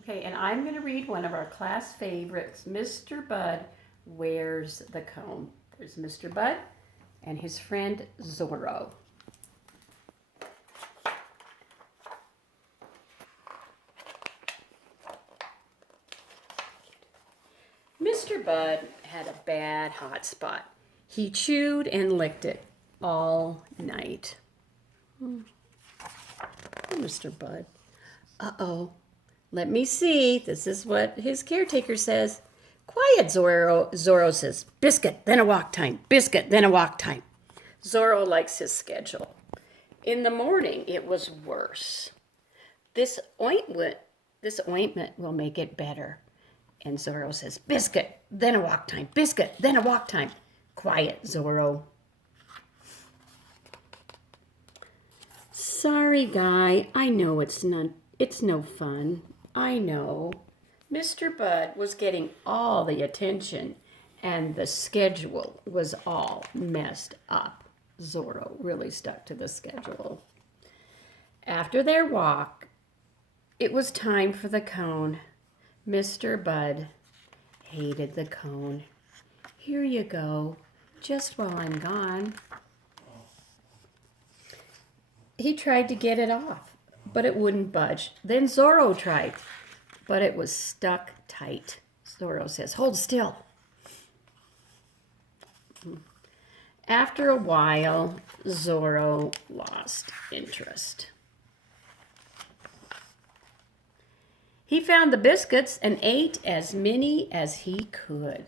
Okay, and I'm going to read one of our class favorites, Mr. Bud Wears the Cone. There's Mr. Bud and his friend Zorro. Mr. Bud had a bad hot spot. He chewed and licked it all night. Mr. Bud. Uh-oh. Let me see. This is what his caretaker says. Quiet, Zorro. Zorro says, biscuit, then a walk time. Biscuit, then a walk time. Zorro likes his schedule. In the morning, it was worse. This ointment will make it better. And Zorro says, biscuit, then a walk time. Biscuit, then a walk time. Quiet, Zorro. Sorry, guy. I know it's no fun. I know. Mr. Bud was getting all the attention, and the schedule was all messed up. Zorro really stuck to the schedule. After their walk, it was time for the cone. Mr. Bud hated the cone. Here you go, just while I'm gone. He tried to get it off, but it wouldn't budge. Then Zorro tried, but it was stuck tight. Zorro says, hold still. After a while, Zorro lost interest. He found the biscuits and ate as many as he could.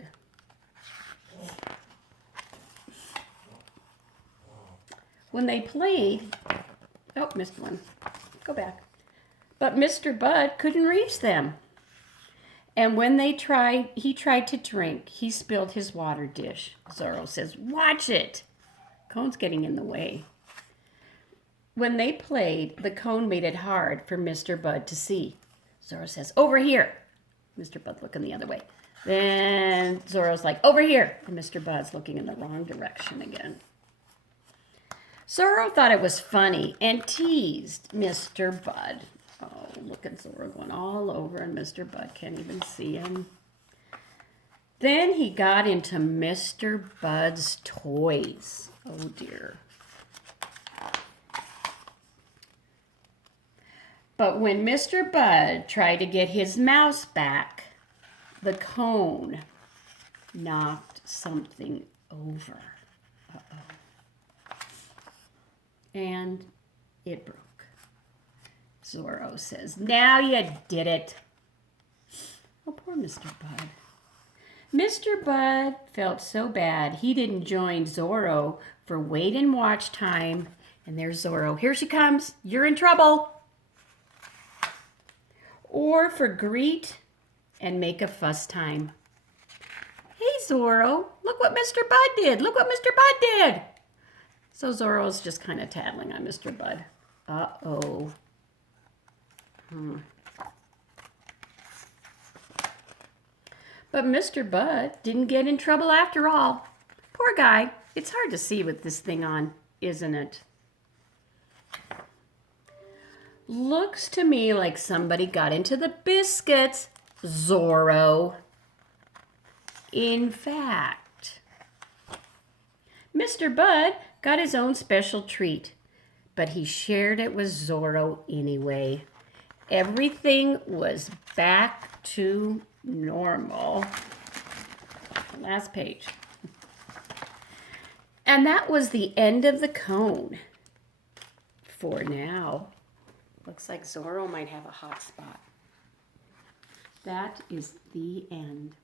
When they played, oh, missed one. Go back. But Mr. Bud couldn't reach them. And when he tried to drink, he spilled his water dish. Zorro says, watch it. Cone's getting in the way. When they played, the cone made it hard for Mr. Bud to see. Zorro says, over here. Mr. Bud's looking the other way. Then Zorro's like, over here. And Mr. Bud's looking in the wrong direction again. Zorro thought it was funny and teased Mr. Bud. Oh, look at Zorro going all over, and Mr. Bud can't even see him. Then he got into Mr. Bud's toys. Oh, dear. But when Mr. Bud tried to get his mouse back, the cone knocked something over. Uh-oh. And it broke. Zorro says, now you did it. Oh, poor Mr. Bud. Mr. Bud felt so bad he didn't join Zorro for wait and watch time. And there's Zorro. Here she comes. You're in trouble. Or for greet and make a fuss time. Hey, Zorro, look what Mr. Bud did. Look what Mr. Bud did. So Zorro's just kind of tattling on Mr. Bud. Uh-oh. But Mr. Bud didn't get in trouble after all. Poor guy. It's hard to see with this thing on, isn't it? Looks to me like somebody got into the biscuits, Zorro. In fact, Mr. Bud got his own special treat, but he shared it with Zorro anyway. Everything was back to normal. Last page. And that was the end of the cone. For now. Looks like Zorro might have a hot spot. That is the end.